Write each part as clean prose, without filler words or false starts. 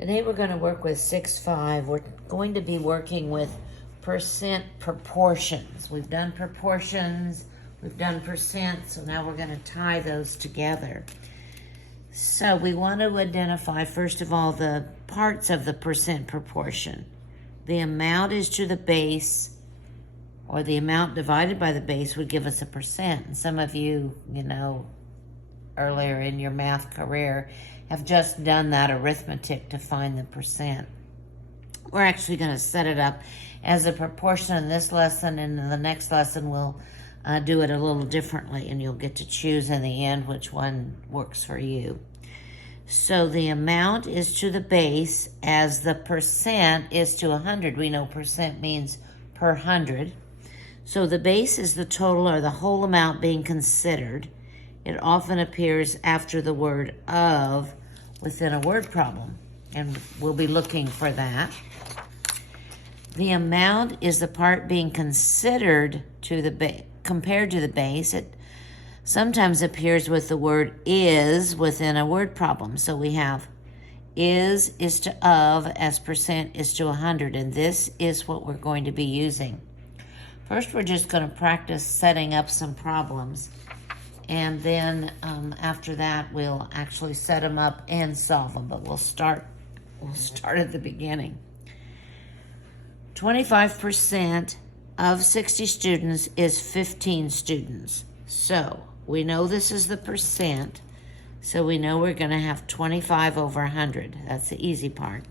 Today we're going to work with 6-5. We're going to be working with percent proportions. We've done proportions, we've done percent, so now we're going to tie those together. So we want to identify, first of all, the parts of the percent proportion. The amount is to the base, or the amount divided by the base would give us a percent. And some of you, earlier in your math career, have just done that arithmetic to find the percent. We're actually going to set it up as a proportion in this lesson, and in the next lesson we'll do it a little differently, and you'll get to choose in the end which one works for you. So the amount is to the base as the percent is to 100. We know percent means per 100. So the base is the total or the whole amount being considered. It often appears after the word of within a word problem, and we'll be looking for that. The amount is the part being considered to the compared to the base. It sometimes appears with the word is within a word problem. So we have is to of as percent is to 100, and this is what we're going to be using. First, we're just going to practice setting up some problems. And then after that, we'll actually set them up and solve them. But we'll start at the beginning. 25% of 60 students is 15 students. So we know this is the percent. So we know we're going to have 25 over 100. That's the easy part.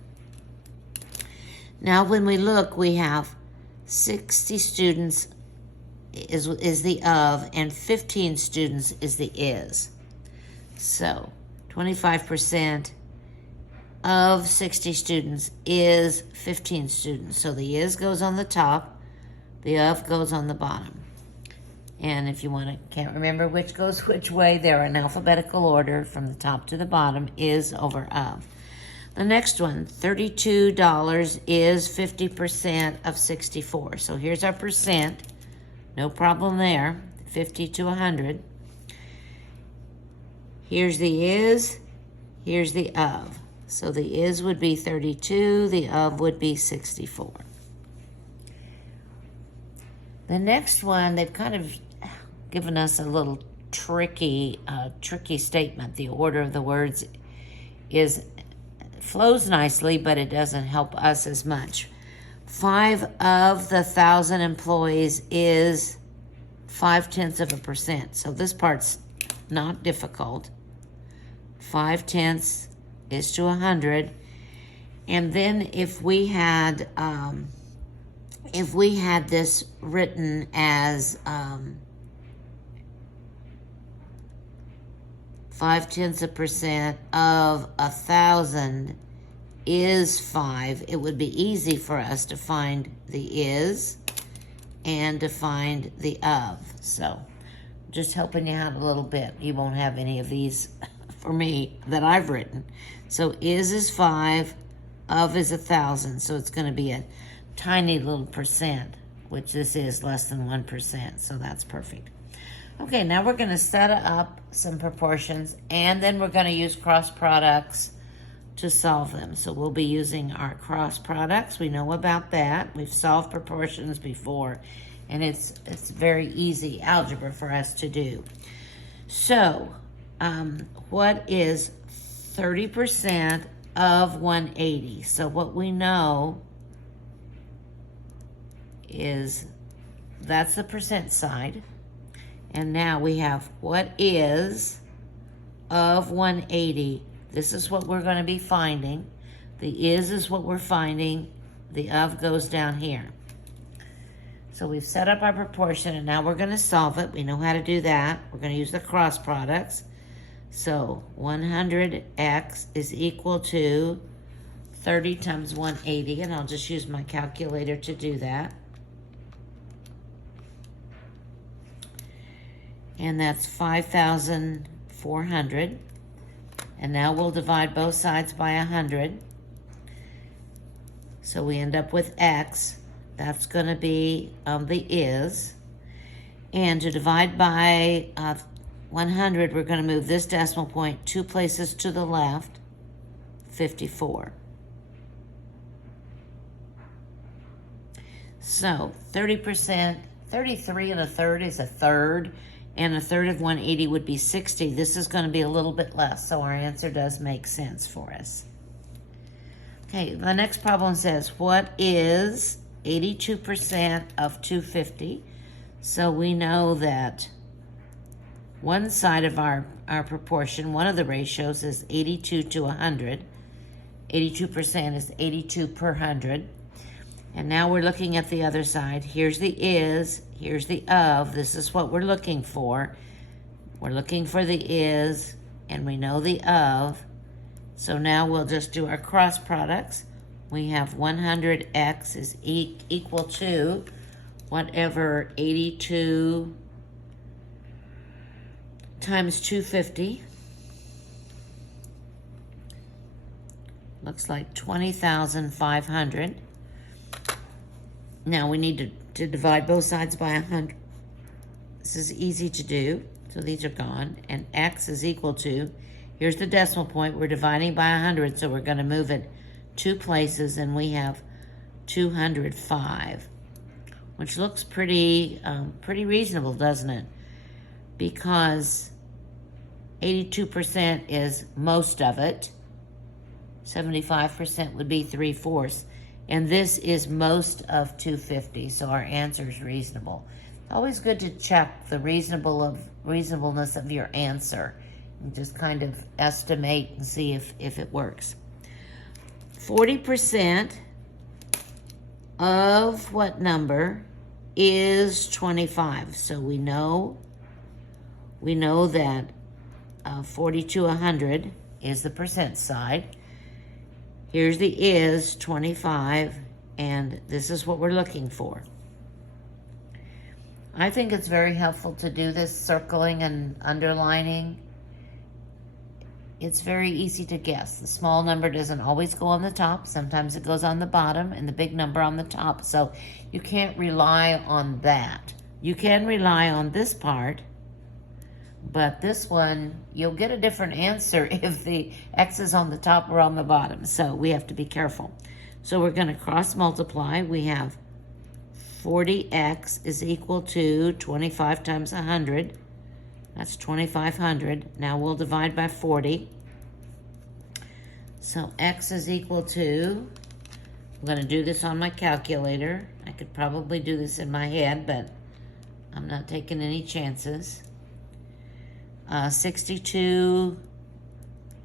Now when we look, we have 60 students is the of, and 15 students is the is. So 25% of 60 students is 15 students. So the is goes on the top, the of goes on the bottom. And if you can't remember which goes which way, they're in alphabetical order from the top to the bottom, is over of. The next one, $32 is 50% of 64. So here's our percent. No problem there, 50 to 100. Here's the is, here's the of. So the is would be 32, the of would be 64. The next one, they've kind of given us a little tricky statement. The order of the words flows nicely, but it doesn't help us as much. 5 of the 1,000 employees is 0.5%. So this part's not difficult. 0.5 is to 100. And then if we had this written as 0.5% of 1,000 is 5, it would be easy for us to find the is and to find the of. So just helping you out a little bit. You won't have any of these for me that I've written. So is 5, of is 1,000. So it's going to be a tiny little percent, which this is less than 1%. So that's perfect. Okay, now we're going to set up some proportions, and then we're going to use cross products to solve them. So we'll be using our cross products. We know about that. We've solved proportions before, and it's very easy algebra for us to do. So what is 30% of 180? So what we know is that's the percent side. And now we have what is of 180. This is what we're going to be finding. The is what we're finding. The of goes down here. So we've set up our proportion, and now we're going to solve it. We know how to do that. We're going to use the cross products. So 100x is equal to 30 times 180, and I'll just use my calculator to do that. And that's 5,400. And now we'll divide both sides by 100. So we end up with x. That's going to be the is. And to divide by 100, we're going to move this decimal point 2 places to the left, 54. So 30%, 33 and a third is a third, and a third of 180 would be 60. This is going to be a little bit less, so our answer does make sense for us. Okay, the next problem says, what is 82% of 250? So we know that one side of our proportion, one of the ratios is 82 to 100. 82% is 82 per 100. And now we're looking at the other side. Here's the is, here's the of. This is what we're looking for. We're looking for the is, and we know the of. So now we'll just do our cross products. We have 100x is equal to whatever 82 times 250. Looks like 20,500. Now we need to divide both sides by 100. This is easy to do, so these are gone. And x is equal to, here's the decimal point, we're dividing by 100, so we're going to move it 2 places, and we have 205, which looks pretty reasonable, doesn't it? Because 82% is most of it. 75% would be 3/4. And this is most of 250, so our answer is reasonable. Always good to check the reasonableness of your answer and just kind of estimate and see if it works. 40% of what number is 25? So we know that 40 to 100 is the percent side. Here's the is, 25, and this is what we're looking for. I think it's very helpful to do this circling and underlining. It's very easy to guess. The small number doesn't always go on the top. Sometimes it goes on the bottom and the big number on the top. So you can't rely on that. You can rely on this part, but this one, you'll get a different answer if the x is on the top or on the bottom. So we have to be careful. So we're going to cross multiply. We have 40x is equal to 25 times 100. That's 2,500. Now we'll divide by 40. So x is equal to, I'm going to do this on my calculator. I could probably do this in my head, but I'm not taking any chances. 62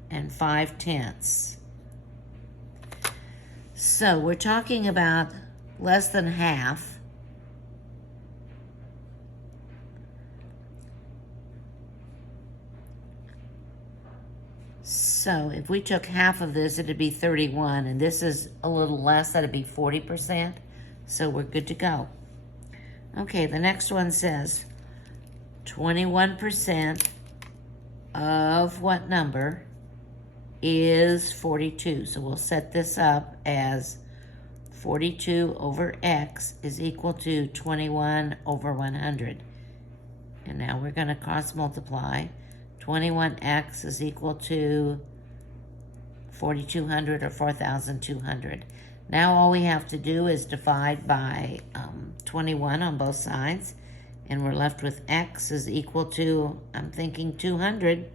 5/10. So we're talking about less than half. So if we took half of this, it'd be 31, and this is a little less, that'd be 40%. So we're good to go. Okay, the next one says 21% of what number is 42. So we'll set this up as 42 over x is equal to 21 over 100. And now we're going to cross multiply. 21x is equal to 4,200 or 4,200. Now all we have to do is divide by 21 on both sides. And we're left with x is equal to, I'm thinking 200.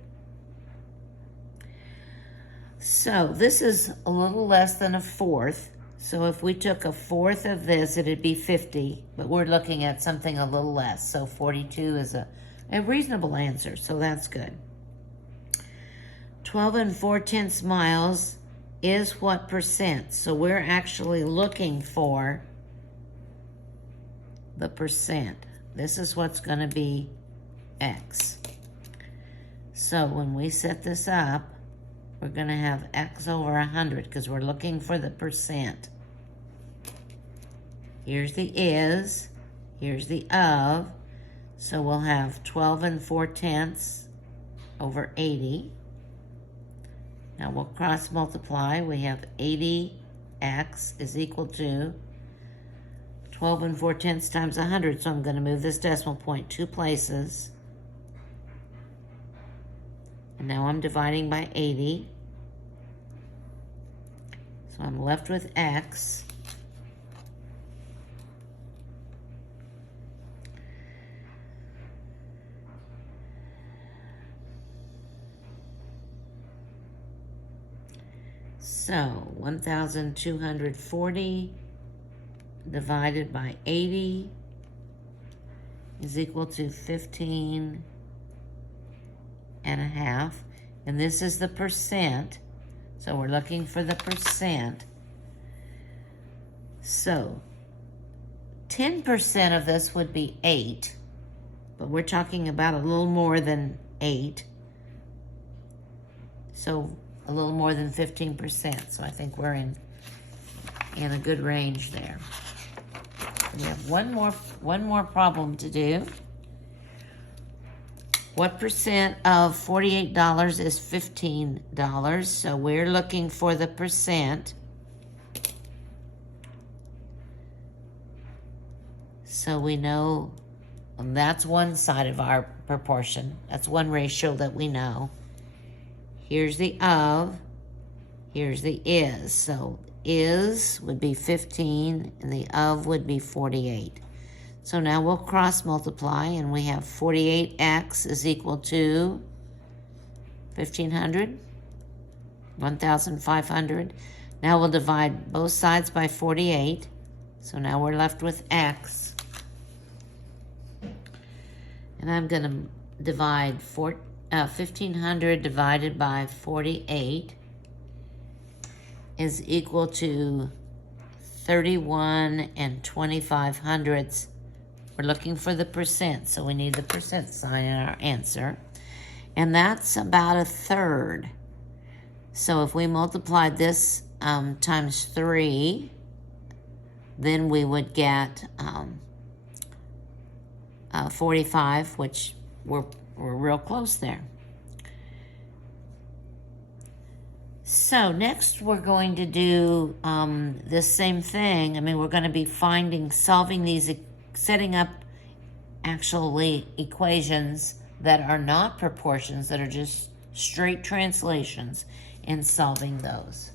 So this is a little less than a fourth. So if we took a fourth of this, it'd be 50. But we're looking at something a little less. So 42 is a reasonable answer. So that's good. 12 4/10 miles is what percent? So we're actually looking for the percent. This is what's going to be x. So when we set this up, we're going to have x over 100 because we're looking for the percent. Here's the is, here's the of. So we'll have 12 4/10 over 80. Now we'll cross multiply. We have 80x is equal to 12 4/10 times 100, so I'm going to move this decimal point 2 places. And now I'm dividing by 80. So I'm left with x. So 1,240 divided by 80 is equal to 15 and a half. And this is the percent. So we're looking for the percent. So 10% of this would be 8, but we're talking about a little more than 8. So a little more than 15%. So I think we're in a good range there. We have one more problem to do. What percent of $48 is $15? So we're looking for the percent. So we know that's one side of our proportion. That's one ratio that we know. Here's the of, here's the is. So is would be 15 and the of would be 48. So now we'll cross multiply and we have 48x is equal to 1,500, 1,500. Now we'll divide both sides by 48. So now we're left with x. And I'm going to divide 1,500 divided by 48 is equal to 31 and 25/100. We're looking for the percent, so we need the percent sign in our answer. And that's about a third. So if we multiply this times 3, then we would get 45, which we're real close there. So next we're going to do this same thing. I mean, we're going to be solving these, setting up actually equations that are not proportions, that are just straight translations, and solving those.